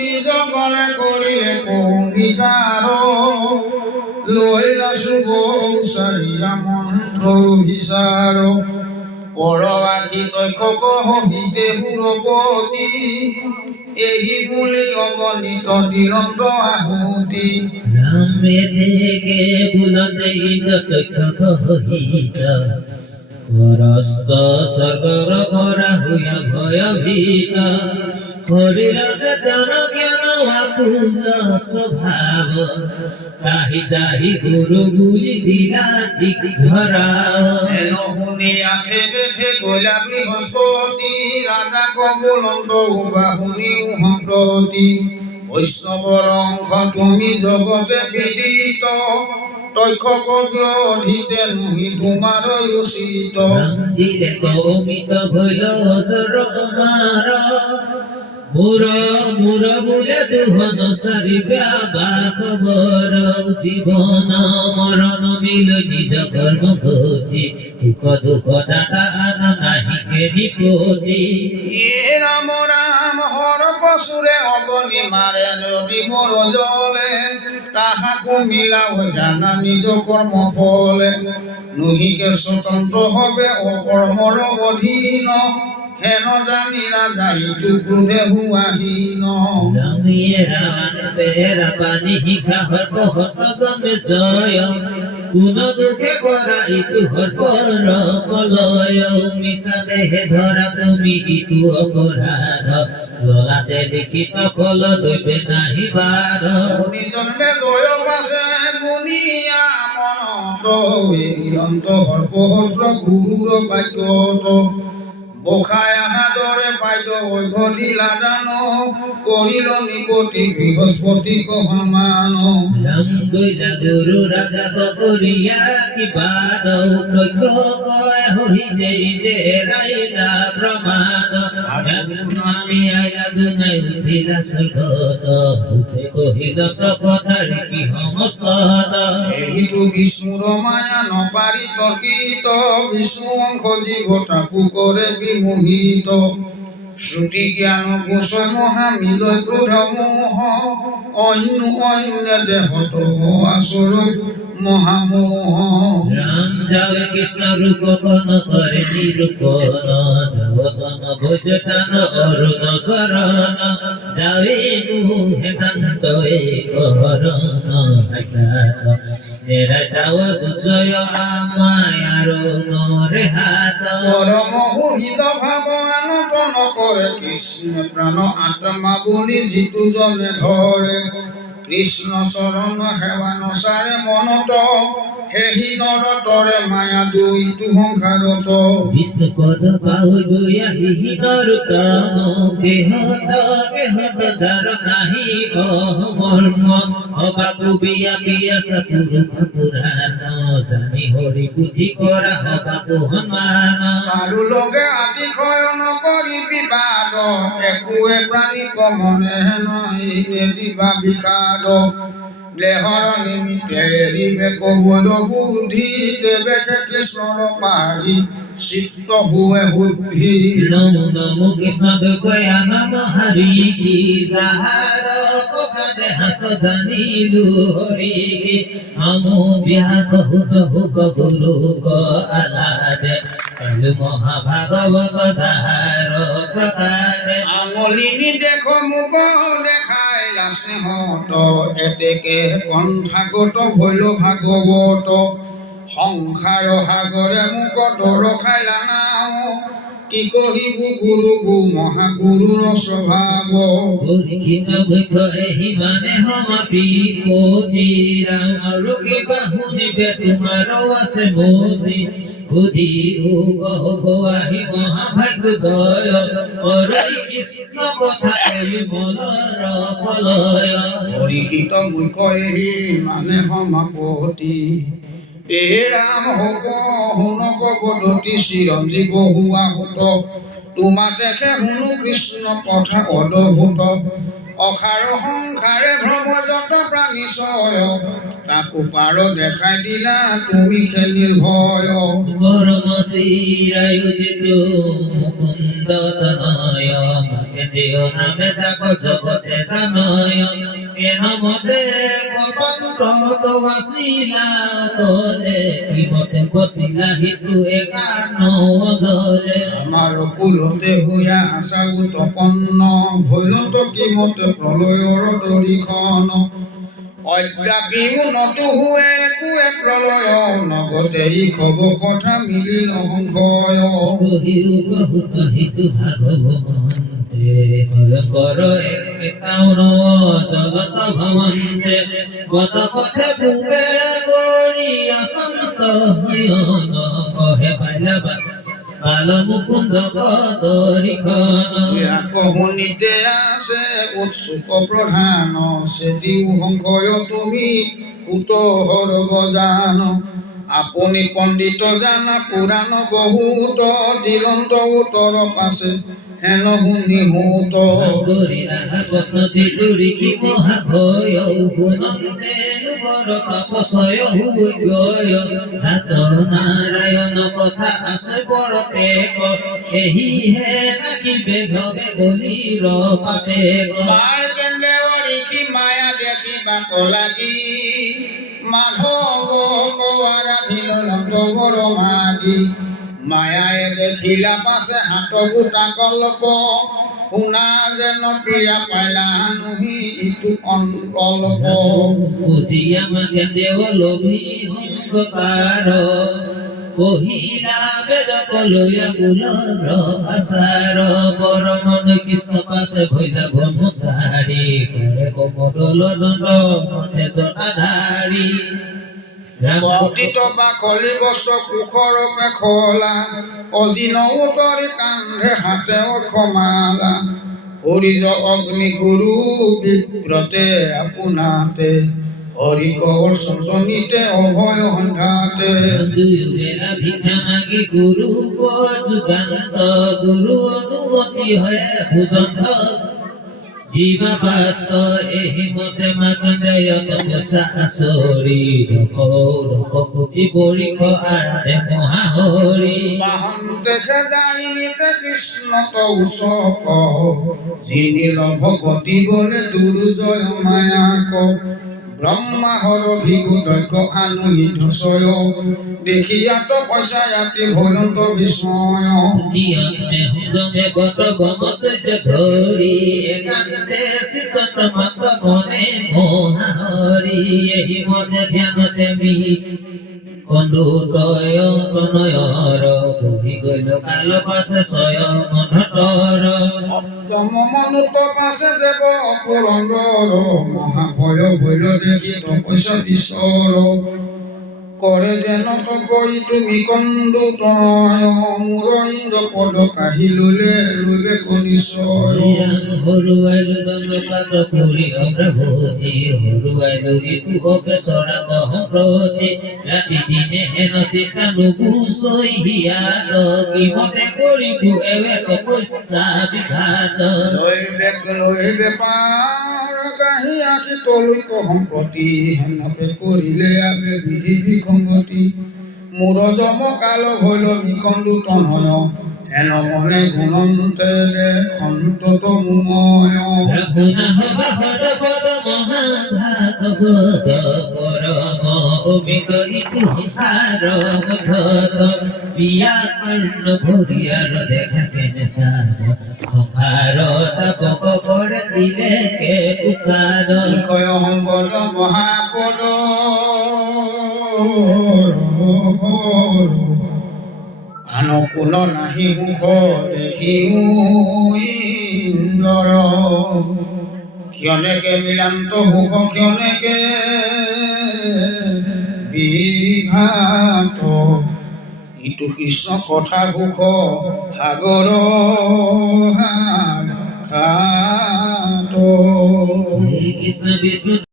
নিজ করে করিলে কৌমিকার লইলা শুভ সারিয়া মন্ত্র হিসার পরবাকি তৈক হিতে পুরপতি এই বুলি অবনীত নিরন্ত আহুতি রামে দেখে বুলতে ইন্দ্র কহিত পরস্ত স্বর্গর পরা হুয়া ভয়ভীত হরিল সে জন জ্ঞান আকুল স্বভাব তাহি তাহি গুরু বুলি দিলা দিঘরাও শুনি আখে বেঠে গলা বৃহস্পতি রাজা কবুলন্দ বাহুনি সম্প্রতি বৈষ্ণৱৰ অংশ তুমি জগতে বিদিত তৈখ কবি অধীতে নহি তোমাৰ উচিত দিলে কৌমিত ভৈল অজর মার মুর মুর বুলে দুহন সারিবা বা খবর জীবন মরণ মিল নিজ কর্ম গতি দুঃখ দুঃখ দাদা নাহি কে নিপতি এ ৰাম ৰাম হৰ পশুৰে অবনি মাৰে যদি মোৰ জলে তাহাকো মিলাও জানা নিজ কৰ্ম ফলে নহিকে স্বতন্ত্ৰ হবে অকৰ্মৰ অধীন হেন জানিলা যাইতো ক্ৰোধে হুৱাহীন রামিয়ে রামান পেরা পানি হিখা হর্প হর্প জমে জয় কোন দুঃখে করা ইতু হর্পর পলয় মিশা দেহে ধরা তুমি ইতু অপরাধ ললাতে লিখিত ফল দৈবে নাহি বাধ জন্মে জয় পাশে গুণিয়া মনত অন্ত হর্প হর্প গুৰুৰ বাক্যত বখাই আহাদরে পাইল ঐঘলিলা জান করিল নিপতি বৃহস্পতিক সমান রাম গৈলা গুরু রাজা করিয়া কি বাদ লক্ষ্য কয় হইতে দে রাইলা প্রমাদ আমি আইলা দুনাই উঠিলা স্বর্গত উঠে কহিল তো কথার কি সমস্ত এইটো বিষ্ণুৰ মায়া নপাৰি তৰ্কিত বিষ্ণু অংশ জীৱ তাকো কৰে বিমোহিত শ্ৰুতি জ্ঞান কোশ মহামিল ক্ৰোধ মোহ অন্য অন্য দেহত আচৰ মহামোহ রাম যাবে কৃষ্ণ রূপ কন করে নিরূপণ যাবতন ভোজতান অরুণ শরণ যাবে হেতান্ত করণ হাত এরা যাও দুজয় আমায় আরো নরে হাত পরম মোহিত ভাৱ আনতন কৰে কৃষ্ণ প্ৰাণ আত্মা বুলি যিটো জনে ধৰে কৃষ্ণ চৰণ সেৱা নচাৰে মনত সেহি নৰতৰে মায়া দুইটো সংসাৰত বিষ্ণু পদ পাহৈ গয়া হিহিনৰ তম গেহত যাৰ নাহি অহমৰ্ম হবাকু বিয়া বিয়া পুৰুষ পুৰাণ জানি হৰি বুদ্ধি কৰা হবাকু সন্মান আৰু লগে আতি ক্ষয়ন কৰি বিবাদ একোৱে প্ৰাণী কমনে নহয় দিবা বিষাদ দেহৰ নিমিত্তে এৰিবে কবুৰ বুদ্ধি দেৱেকে কৃষ্ণৰ পাহি চিত্ত হুৱে শুদ্ধি নমো নমো কৃষ্ণ দয়া নম হৰি কি যাহাৰ প্ৰকাৰে হাত জানিলো হৰি নমো ব্যাস হুক হুক গুৰু আলাদে মহাভাগৱত যাহাৰ প্ৰকাৰে আঙুলি দেখো মোক দেখাই লাচিহঁত এতেকে কণ্ঠাগত ভৈল ভাগৱত সংসাৰ সাগৰে মোক দৰখাইলা নাও কি কহিব গুৰু মহাগুৰুৰ স্বভাৱ পৰীক্ষিত মুখ্য সিমানে সমাপি ৰাম আৰু কিবা শুনিবে তোমাৰো আছে মনি সুধি আহি মহাভাগ্যদয় অৰৈ কৃষ্ণ কথা কলি মলৰ পলয় পৰীক্ষিত মুখ্য মানে সমাপতি এ ৰাম হব শুনক পদতি চিৰঞ্জীৱ হোৱা হোত তোমাক দেখে শুনো কৃষ্ণ কথা অদভূত অসাৰ সংসাৰে ভ্ৰম যত প্ৰাণী চয় তাকো পাৰ দেখাই দিলা তুমি খেলিৰ ভয় পৰম শ্ৰীৰায়োজিত মুকুন্দ গোবিন্দ তনয় মাকেন্দ্রীয় নামে যাক জগতে জানয় এনমতে কল্পন্ত বাসিলা তলে কিমতে বতিলা হিতু একান্ন জলে আমার কুলতে হইয়া আশা উৎপন্ন ভৈলত কিমতে প্ৰলয়ৰ দৰিখন অদ্যাপি উন্নতো হুৱে কুৱে প্ৰলয় নগতে ই খব কথা মিলি নহংকয় কহিও বহুত হিতু ভাগৱন্তে কর একাউন জগত ভবন্তে গত পথে পূবে গৌরী অসন্ত হয়ন কহে পাইলা বাল মুকুন্দ কদরিখন শুনিতে আছে উৎসুক প্ৰধান সেদিও সংশয় তুমি উতহৰ বজান আপুনি পণ্ডিত জানা পুৰাণ বহুত দিগন্ত উত্তৰ পাছে হেন শুনি হুত গরিলা প্রশ্ন দিলুরি কি মহাঘয় হুনন্তে লোকৰ পাপসয় হুগয় হাত নারায়ণ কথা আছে পৰতে এহি হে নাকি বেঘবে গলিৰ পাতে মাৰ কেন্দ্ৰে অৰিকি মায়া দেখিবা কলাগি মাধৱ কোৱাৰা ভিলন্তৰ মাগি মায়ায়ে দেখিলা পাছে হাত গোটা কল্প শুনা যেন প্ৰিয়া পাইলা নুহি ইটো অন্তল্প বুঝিয়া মাকে দেও লোভী হংকার পহিলা বেদ কলয়া বুলর আসার পরমন কৃষ্ণ পাশে ভৈলা ব্রহ্মচারী করে কমডল দণ্ড মতে জটাধারী অতীত বা কলিবছ কুখৰ মেখলা অদিন উতৰি কান্ধে হাতে অখমালা হৰিজ অগ্নি গুৰু বিপ্ৰতে আপোনাতে হৰি কৱৰ সন্তনিতে অভয় সন্ধাতে দুয়োবেলা ভিক্ষা মাগি গুৰু যুগান্ত গুৰু অনুমতি হয় ভুজন্ত জীবা বাস্ত এহি মতে মাকন্দেয় তপস্যা আচৰি দখ পুতি পৰীক্ষ আৰাধে মহাহৰি বাহন দেখে যাইনিতে কৃষ্ণ কৌশক যিনি লভ গতিবলে দুৰ্জয় মায়াক ব্ৰহ্মাহৰ ভিগু দক্ষ আনুহিত ছয় দেখিয়াত পইচায়াতি ভৈৰন্ত বিস্ময় নিয়মে সংযমে গত গমচৰ্য ধৰি একান্তে চিত্ত মাত্ৰ মনে মহাহৰি এহি মতে ধ্যানতে মিহি কন্দুতয় তনয়ৰ বহি গল কাল পাছে স্বয়ং মনতৰ সপ্তম মনুত পাছে দেৱ পুৰন্দৰ মহাভয় ভৈৰ দেখি তপস্য ঈশ্বৰ কৰে যেন তপই তুমি কন্দু তনয় মূৰ ইন্দ্ৰ পদ কাঢ়ি ললে ৰবে কনিশ্চয় হৰুৱাইলো দণ্ডপাত কৰি অগ্ৰভূতি হৰুৱাইলো ইটো অপেচৰা কহম্ৰতি ৰাতি দিনে হেন চিন্তা নুগুচৈ হিয়াত কিমতে কৰিবো এৱে তপস্যা বিঘাত লৈ বেপাৰ কাহি আখি তলৈ সম্প্ৰতি হেনকে কৰিলে আবে বিধি বিসংগতি মূৰ যম কাল ভৈল নিকন্দু তনয় হেন মনে গুণন্তেৰে সন্তত মুময় ৰঘুনাথ বাহৰ পদ মহাভাগৱত পৰম অমিত ইটো সংসাৰ মধ্যত বিয়া কৰ্ণ ভৰিয়াৰ দেখা কেনে সাদ সংসাৰ তাপক কৰে দিলে কে উচাদ কয় সম্পদ মহাপদ আনকুল নাহি সুখ দেখিও ইন্দ্ৰ ক্ষণেকে মিলান্ত সুখ ক্ষণেকে বিঘাত ইটো কৃষ্ণ কথা সুখ সাগৰ খাত কৃষ্ণ বিষ্ণু